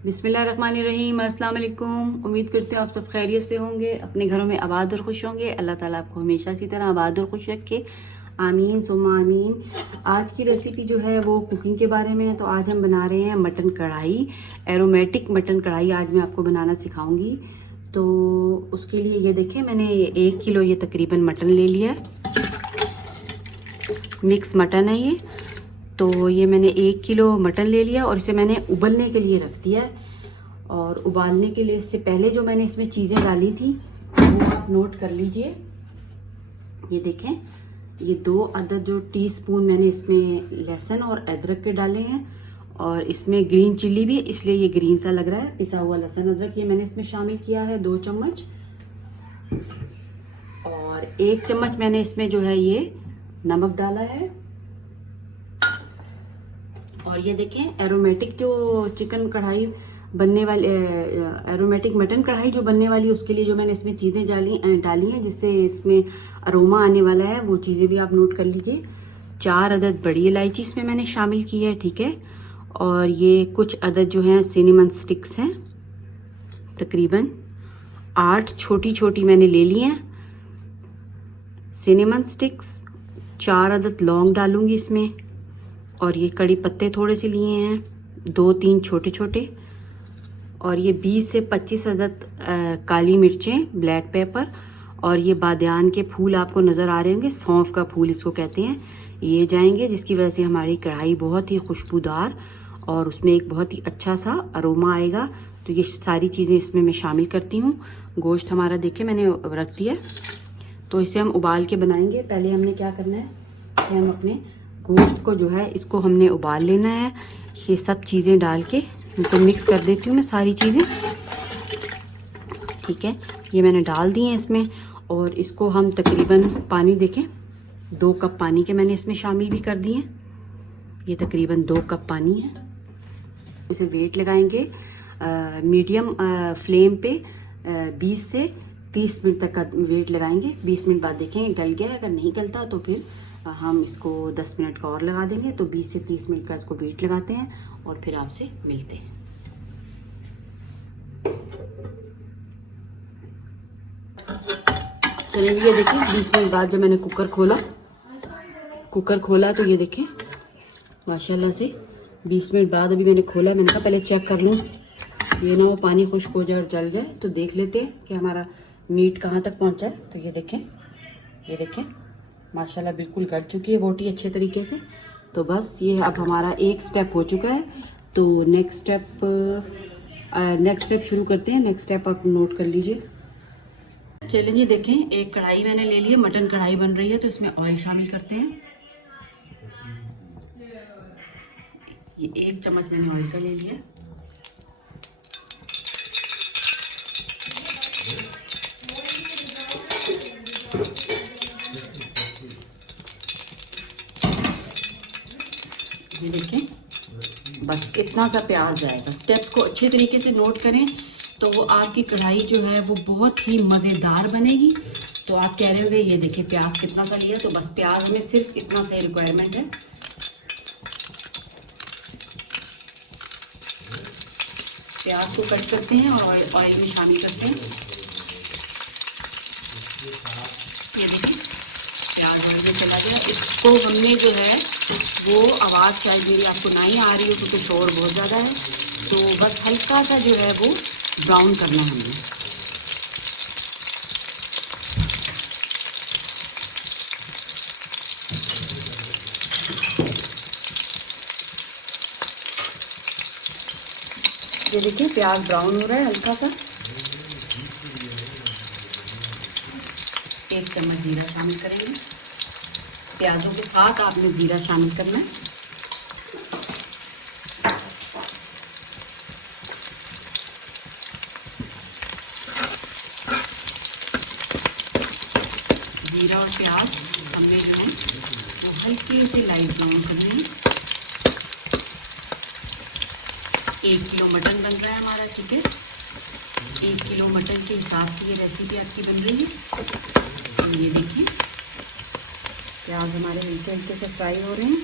बिस्मिल्लाहिर्रहमानिर्रहीम। अस्सलाम वालेकुम। उम्मीद करते हैं आप सब खैरियत से होंगे, अपने घरों में आबाद और खुश होंगे। अल्लाह ताला आपको हमेशा इसी तरह आबाद और खुश रखे, आमीन सुम्मा आमीन। आज की रेसिपी जो है वो कुकिंग के बारे में है। तो आज हम बना रहे हैं मटन कढ़ाई, एरोमेटिक मटन कढ़ाई आज मैं आपको बनाना सिखाऊंगी। तो उसके लिए ये देखें, मैंने 1 किलो ये तकरीबन मटन ले लिया है। मिक्स मटन है ये। तो ये मैंने 1 किलो मटन ले लिया और इसे मैंने उबलने के लिए रख दिया है। और उबालने के लिए से पहले जो मैंने इसमें चीज़ें डाली थी वो आप नोट कर लीजिए। ये देखें, ये 2 अदद जो टीस्पून मैंने इसमें लहसुन और अदरक के डाले हैं। और इसमें ग्रीन चिल्ली भी, इसलिए ये ग्रीन सा लग रहा है। पिसा हुआ लहसुन अदरक ये मैंने इसमें शामिल किया है 2 चम्मच। और 1 चम्मच मैंने इसमें जो है ये नमक डाला है। और ये देखें, एरोमेटिक जो चिकन कढ़ाई बनने वाली, एरोमेटिक मटन कढ़ाई जो बनने वाली है उसके लिए जो मैंने इसमें चीज़ें डाली हैं जिससे इसमें अरोमा आने वाला है, वो चीज़ें भी आप नोट कर लीजिए। 4 अदद बड़ी इलायची इसमें मैंने शामिल की है, ठीक है। और ये कुछ अदद जो हैं सिनेमन स्टिक्स हैं, तकरीबन 8 छोटी छोटी मैंने ले ली हैं सिनेमन स्टिक्स। 4 अदद लौंग डालूंगी इसमें। और ये कड़ी पत्ते थोड़े से लिए हैं, 2-3 छोटे छोटे। और ये 20 से 25 अदद काली मिर्चें, ब्लैक पेपर। और ये बादियान के फूल आपको नज़र आ रहे होंगे, सौंफ का फूल इसको कहते हैं, ये जाएंगे, जिसकी वजह से हमारी कढ़ाई बहुत ही खुशबूदार और उसमें एक बहुत ही अच्छा सा अरोमा आएगा। तो ये सारी चीज़ें इसमें मैं शामिल करती हूँ। गोश्त हमारा देखे मैंने रख दिया, तो इसे हम उबाल के बनाएंगे। पहले हमने क्या करना है कि हम अपने गोश्त को जो है इसको हमने उबाल लेना है। ये सब चीज़ें डाल के इनको मिक्स कर देती हूँ मैं सारी चीज़ें, ठीक है। ये मैंने डाल दी हैं इसमें। और इसको हम तकरीबन पानी देखें, 2 कप पानी के मैंने इसमें शामिल भी कर दिए हैं। ये तकरीबन 2 कप पानी है। उसे वेट लगाएंगे मीडियम फ्लेम पे 20 से 30 मिनट तक का वेट लगाएंगे। 20 मिनट बाद देखेंगे गल गया है, अगर नहीं गलता तो फिर हम इसको 10 मिनट का और लगा देंगे। तो 20 से 30 मिनट का इसको वेट लगाते हैं और फिर आपसे मिलते हैं। चलिए, ये देखिए 20 मिनट बाद जब मैंने कुकर खोला तो ये देखें माशाल्लाह से 20 मिनट बाद अभी मैंने खोला। मैंने कहा पहले चेक कर लूँ, ये ना वो पानी खुश्क हो जाए और जल जाए। तो देख लेते हैं कि हमारा मीट कहाँ तक पहुँचा है। तो ये देखें माशाल्लाह बिल्कुल गल चुकी है बोटी अच्छे तरीके से। तो बस ये अब हमारा एक स्टेप हो चुका है। तो नेक्स्ट स्टेप शुरू करते हैं। नेक्स्ट स्टेप आप नोट कर लीजिए। चलिए देखें, एक कढ़ाई मैंने ले ली है, मटन कढ़ाई बन रही है। तो इसमें ऑयल शामिल करते हैं। ये 1 चम्मच मैंने ऑयल का ले लिया। ये देखें, बस इतना सा प्याज जाएगा। स्टेप्स को अच्छे तरीके से नोट करें तो वो आपकी कढ़ाई जो है वो बहुत ही मज़ेदार बनेगी। तो आप कह रहे होंगे ये देखिए प्याज कितना सा लिया, तो बस प्याज में सिर्फ इतना सा रिक्वायरमेंट है। प्याज को कट करते हैं और ऑयल में शामिल करते हैं। ये देखिए प्याज ऑयल में चला गया। इसको हमने जो है वो आवाज़ शायद मेरी आपको नहीं आ रही हो क्योंकि शोर बहुत ज़्यादा है। तो बस हल्का सा जो है वो ब्राउन करना है हमने। ये देखिए प्याज ब्राउन हो रहा है हल्का सा। 1 चम्मच जीरा शामिल करेंगे। प्याजों के साथ आपने जीरा शामिल करना है। जीरा और प्याज हमने जो है वो हल्के से लाइट ब्राउन करने हैं। 1 किलो मटन बन रहा है हमारा, ठीक है। 1 किलो मटन के हिसाब से ये रेसिपी आपकी बन रही है। तो ये देखिए प्याज हमारे हल्के हल्के से फ्राई हो रहे हैं।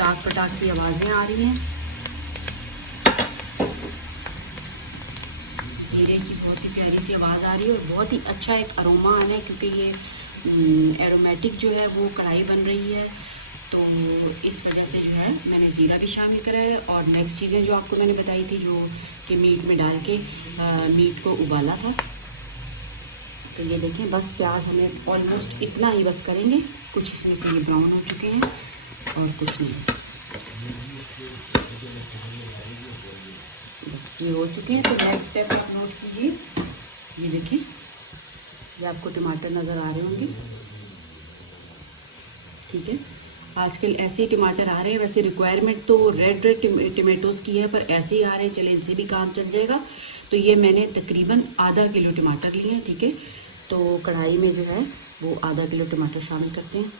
पटाख पटाख की आवाज़ें आ रही हैं। जीरे की बहुत ही प्यारी सी आवाज़ आ रही है और बहुत ही अच्छा एक अरोमा आ रहा है, क्योंकि ये एरोमेटिक जो है वो कढ़ाई बन रही है, तो इस वजह से जो है मैंने ज़ीरा भी शामिल करा है। और नेक्स्ट चीज़ें जो आपको मैंने बताई थी, जो कि मीट में डाल के मीट को उबाला था। तो ये देखें, बस प्याज हमें ऑलमोस्ट इतना ही बस करेंगे, कुछ इसमें से ये ब्राउन हो चुके हैं और कुछ नहीं, बस ये हो चुके हैं। तो नेक्स्ट स्टेप आप नोट कीजिए, ये देखिए, ये आपको टमाटर नज़र आ रहे होंगे, ठीक है। आजकल ऐसे ही टमाटर आ रहे हैं, वैसे रिक्वायरमेंट तो रेड टमाटोज़ की है, पर ऐसे ही आ रहे हैं, चले इनसे भी काम चल जाएगा। तो ये मैंने तकरीबन आधा किलो टमाटर लिए हैं, ठीक है। तो कढ़ाई में जो है वो आधा किलो टमाटर शामिल करते हैं।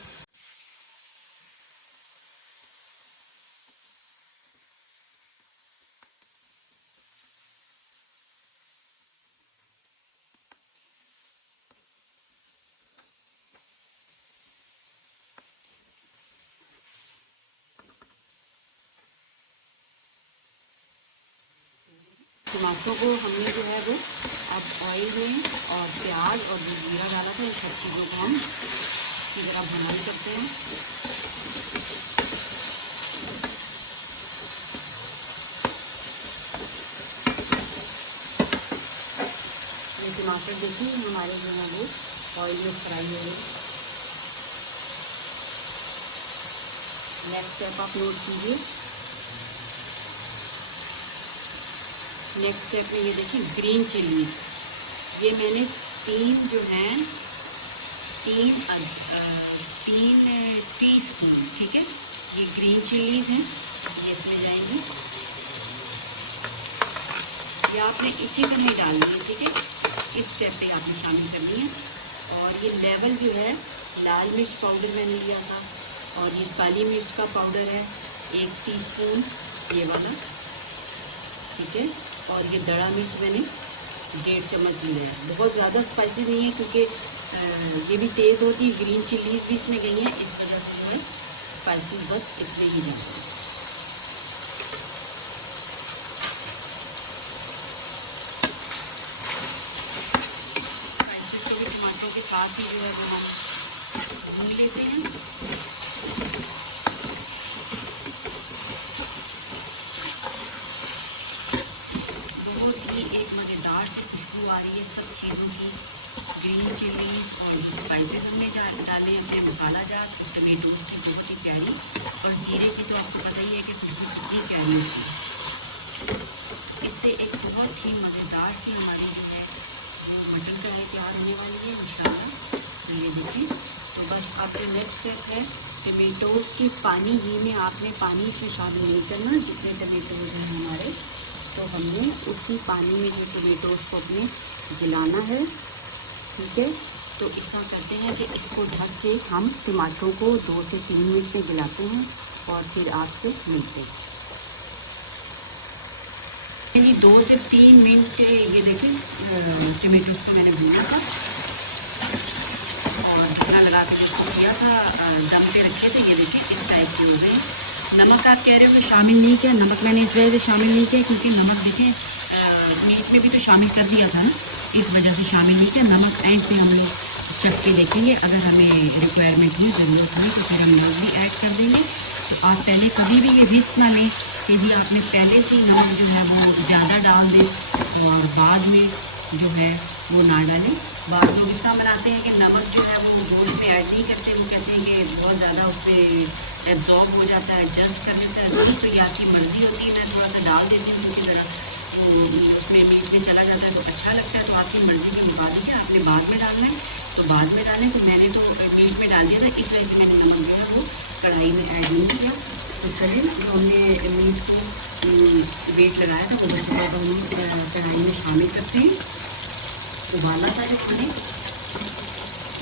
टमाटरों को हमने जो है वो अब ऑयल में और प्याज और जीरा डाला था, इन सब चीज़ों को हम की तरह भुनाई करते हैं। ये टमाटर देखिए हमारे जो है वो ऑयल में फ्राई हो गए। नेक्स्ट स्टेप आप नोट कीजिए, नेक्स्ट स्टेप में ये देखिए ग्रीन चिलीज, ये मैंने तीन टीस्पून, ठीक है, ये ग्रीन चिलीज हैं, ये इसमें जाएंगे। ये आपने इसी में नहीं डालनी है, ठीक है, इस स्टेप पे आपने शामिल करनी है। और ये लेवल जो है, लाल मिर्च पाउडर मैंने लिया था और ये काली मिर्च का पाउडर है 1 टीस्पून, ये वाला, ठीक है। और ये दड़ा मिर्च मैंने 1.5 चम्मच लिया है। बहुत ज़्यादा स्पाइसी नहीं है, क्योंकि ये भी तेज़ होती है, ग्रीन चिलीज भी इसमें गई हैं, इस वजह से जो है स्पाइसी बस इतने ही जाते हैं। स्पाइसेस को भी टमाटरों के साथ ही जो है वो हम भून लेते हैं। मज़ेदार सी खुशबू आ रही है सब चीज़ों की, ग्रीन चिलीज और स्पाइसेस हमने डाले, हमने मसाला जात टमेटोज़ की बहुत ही प्यारी, और जीरे की तो आपको पता ही है कि खुशबू कितनी प्यारी होती है। इससे एक बहुत ही मज़ेदार सी हमारी जो है मटन कढ़ाई तैयार होने वाली है इंशाल्लाह। तो ये देखिए, तो बस आपके नेक्स्ट स्टेप है टमेटोज़ के पानी ही में आपने पानी इसमें शामिल नहीं करना, जितने टमेटोज़ हैं हमारे, तो हमने उसी पानी में जो टमेटोज़ को अपने गिलाना है, ठीक है। तो इतना करते हैं कि इसको ढक के हम टमाटरों को 2 से 3 मिनट में गिलाते हैं और फिर आपसे मिलते हैं। यानी 2 से 3 मिनट के ये देखिए टमेटोज़ को मैंने भूना था और ढक्कन लगा के इसको किया था, दम पे रखे थे। ये देखिए इस टाइप की हो गई। नमक आप कह रहे हो कि शामिल नहीं किया, नमक मैंने इस वजह से शामिल नहीं किया क्योंकि नमक देखिए मीट में भी तो शामिल कर दिया था ना, इस वजह से शामिल नहीं किया। नमक एंड पे हम लोग चख के देखेंगे, अगर हमें रिक्वायरमेंट हुई, ज़रूरत हुई तो फिर हम नमक भी ऐड कर देंगे। तो आप पहले कभी भी ये रिस्क ना लें कि जी आपने पहले से ही नमक जो है वो ज़्यादा डाल दें और बाद में जो है वो ना डालें। बाद लोग इतना बनाते हैं कि नमक जो है वो गोश्त पे ऐड नहीं करते, वो कहते हैं कि बहुत ज़्यादा उस पर एब्जॉर्ब हो जाता है, एडजस्ट कर देता है। तो ये आपकी मर्ज़ी होती है, मैं थोड़ा सा डाल देती हूँ उनकी तरह, तो उसमें मीट में चला जाता है तो अच्छा लगता है। तो आपकी मर्ज़ी के मुताबिक है, आपने बाद में डालना है तो बाद में डालें। तो मैंने तो मीट में डाल दिया था, इस वजह से मैंने नमक जो है वो कढ़ाई में ऐड नहीं किया। तो चलिए, तो हमने मीट को वेट लगाया था, तो बस हम कढ़ाई में शामिल करते हैं। उबाला था जो हमने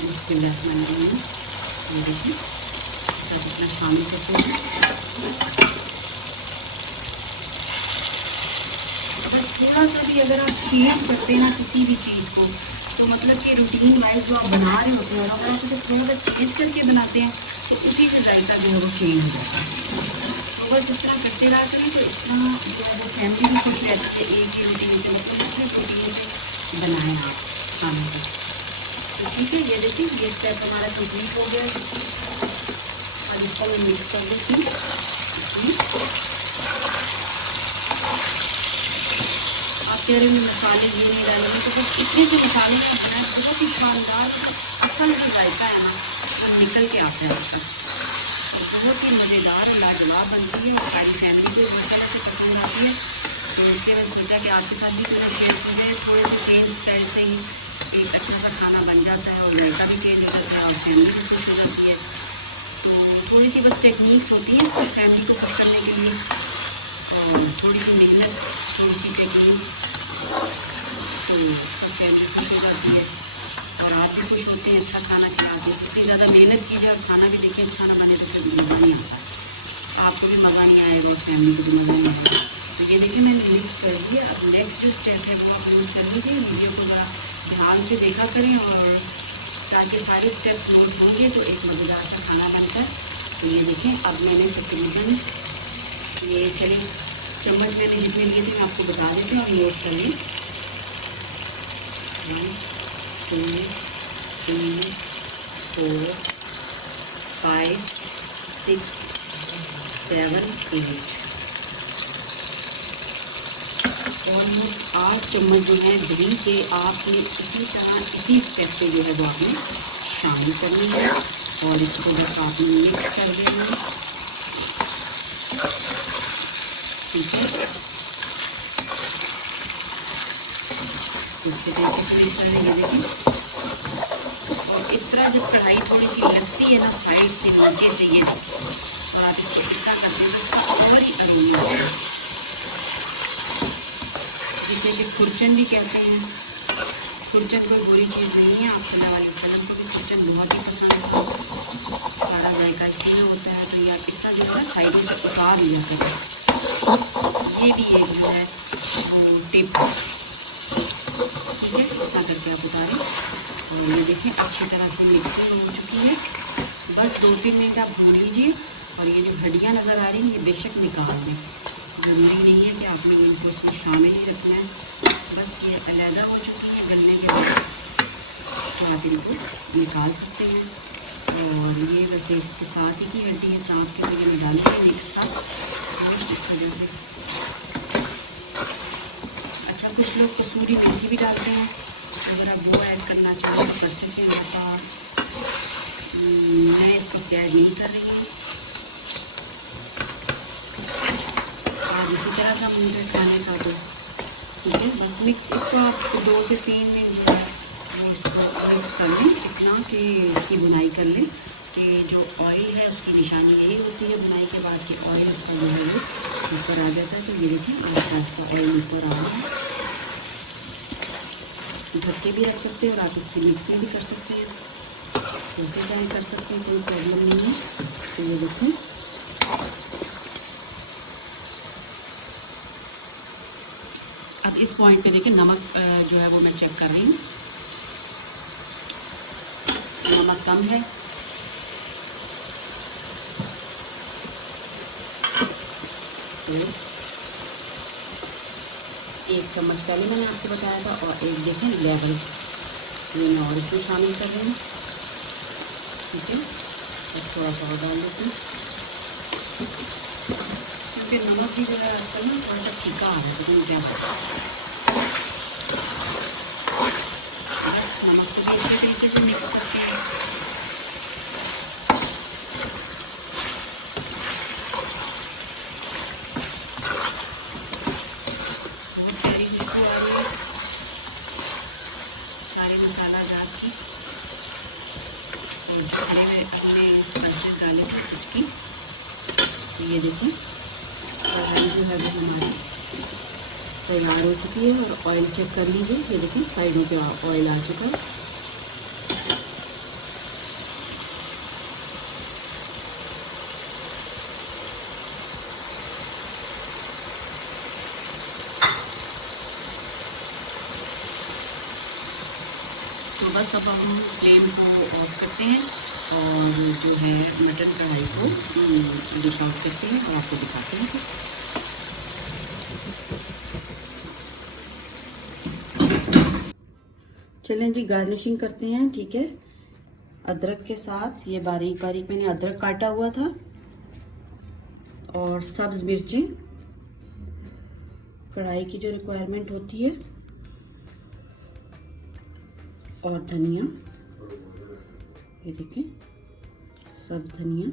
उसके गैस में देखिए सब अपना शामिल करते हैं। अगर थोड़ा सा भी अगर आप चेंज करते हैं ना किसी भी चीज़ को, तो मतलब कि रूटीन वाइज जो आप बना रहे होते हैं और अगर आप उसे थोड़ा सा चेंज करके बनाते हैं तो उसी से जायका जो है वो चेंज हो जाता है। बस इस तरह करते रहा करें तो इतना जो है वो फैमिली भी खुश रहती है। एक ही रूटीन से मतलब दूसरे रूटीन से बनाएं आप खाना को। तो ठीक है, ये देखिए ये स्टेप हमारा कंप्लीट हो गया है। और इसको मैं मिक्स कर देती हूँ। आप कह रहे हैं मसाले ये नहीं डालेंगे, तो बस इतने से मसाले का बनाए बहुत ही शानदार असल जो जायका है ना वो निकल के आता है उसका। बहुत ही मज़ेदार लाजवाब बनती है और सारी फैमिली को बहुत तरह से पसंद आती है। तो इसलिए मैंने सोचा कि आपके साथ भी थोड़ा शेयर करें। थोड़े से चेंज स्टाइल से ही एक अच्छा सा खाना बन जाता है और जायका भी चेंज हो जाता है और फैमिली भी खुश हो जाती है। तो थोड़ी सी बस टेक्निक्स होती है फैमिली को खुश करने के लिए, और थोड़ी सी मेहनत, थोड़ी सी टेक्निक, तो सब फैमिली खुश हो जाती है और आप भी खुश होते हैं अच्छा खाना खिला के। इतनी ज़्यादा मेहनत कीजिए और खाना भी देखिए अच्छा ना बने तो फिर मज़ा नहीं आता, आपको भी मज़ा नहीं आएगा और फैमिली को भी मज़ा नहीं आएगा। तो ये देखिए मैंने मिक्स कर दिया। अब नेक्स्ट जो स्टेप है वो आप यूज़ कर लीजिए। वीडियो को बड़ा ध्यान से देखा करें और ताकि सारे स्टेप्स नोट होंगे तो एक मज़ेदार सा खाना बनता है। तो ये देखें अब मैंने तकरीबन ये चलिए चम्मच मैंने जितने लिए थे मैं आपको बता देती हूँ और नोट कर लें। 1 2 3 4 5 6 7 8 ऑलमोस्ट 8 चम्मच जो है दही के आपने इसी तरह इसी स्टेप पे जो है वो आपने शामिल करनी है और इसको बस आपने मिक्स कर देना है। ठीक है, इससे देखिए ये देखिए। और इस तरह जब कढ़ाई थोड़ी सी लगती है ना साइड से नीचे से ये, और आप इसको इस तरह करते हैं तो इसका और ही अरोमा है, जिसे कि खुरचन भी कहते हैं। खुरचन कोई बुरी चीज़ नहीं है, आप सल्लल्लाहु अलैहि वसल्लम को भी खुरचन बहुत ही पसंद है, सारा जायका इसीलिए होता है। तो यार इसका जो है साइडों से उतार लिया करें, ये भी एक जो है वो टिप है। ठीक है, इस तरह करके आप उतारें। और ये देखिए अच्छी तरह से मिक्सिंग हो चुकी है। बस 2-3 मिनट आप भून लीजिए और ये जो हड्डियाँ नज़र आ रही हैं ये बेशक निकाल दें, ज़रूरी नहीं है कि आपने इनको उसमें शामिल ही रखना है। बस ये अलहदा हो चुकी है गलने के बाद तो आप इनको निकाल सकते हैं। और ये वैसे इसके साथ ही की हड्डी है, चाँप के लिए मैं डालती हूँ मिक्स था इस वजह से। अच्छा, कुछ लोग कसूरी मेथी भी डालते हैं, अगर आप वो ऐड करना चाहें तो कर सकते हैं। मैं इसको ऐड नहीं कर रही हूँ। आप इसी तरह का मुझे खाने का तो ठीक है, बस मिक्स इसको आप 2 से 3 मिनट जो है वो इसको मिक्स कर लें, इतना कि इसकी बुनाई कर लें कि जो ऑयल है उसकी निशानी यही होती है बुनाई के बाद कि ऑयल उसका जो है वो ऊपर आ जाता है। तो ये देखिए आस्ता आस्ता ऑयल ऊपर आ रहा है। ढक के भी रख सकते हैं और आप इससे मिक्सिंग भी कर सकते हैं, जैसे चाहे कर सकते हैं, कोई प्रॉब्लम नहीं है। तो ये देखिए अब इस पॉइंट पे देखिए नमक जो है वो मैं चेक कर रही हूँ, नमक कम है। तो 1 चम्मच पहले मैंने आपको बताया था और एक देखें लेवल ये मैं और इसमें शामिल कर रही हूँ। ठीक है, बस थोड़ा सा और डाल देती हूँ क्योंकि नमक भी जो है आजकल ना थोड़ा सा फीका आ रहा है, तो क्या बस नमक को भी अच्छी तरीके से मिक्स करते हैं। बहुत प्यारी खुशबू आ रही है सारे मसाला डाल की, और जो हमने स्पाइसेस डाले थे उसकी। ये देखिए कढ़ाई जो है वो हमारी तैयार हो चुकी है और ऑयल चेक कर लीजिए। ये देखिए साइडों पे ऑयल आ चुका है। तो बस अब हम फ्लेम को ऑफ करते हैं और जो है मटन कढ़ाई को डिश आउट करते हैं और आपको दिखाते हैं। चलें जी, गार्निशिंग करते हैं। ठीक है, अदरक के साथ ये बारीक बारीक मैंने अदरक काटा हुआ था और सब्ज़ मिर्चें, कढ़ाई की जो रिक्वायरमेंट होती है, और धनिया, ये देखें सब्ज़ धनिया,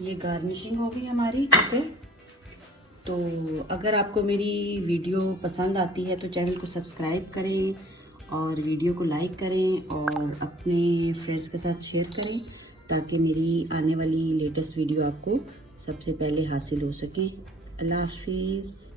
ये गार्निशिंग हो गई हमारी। ठीक है, तो अगर आपको मेरी वीडियो पसंद आती है तो चैनल को सब्सक्राइब करें और वीडियो को लाइक करें और अपने फ्रेंड्स के साथ शेयर करें ताकि मेरी आने वाली लेटेस्ट वीडियो आपको सबसे पहले हासिल हो सके। अल्लाह हाफिज़।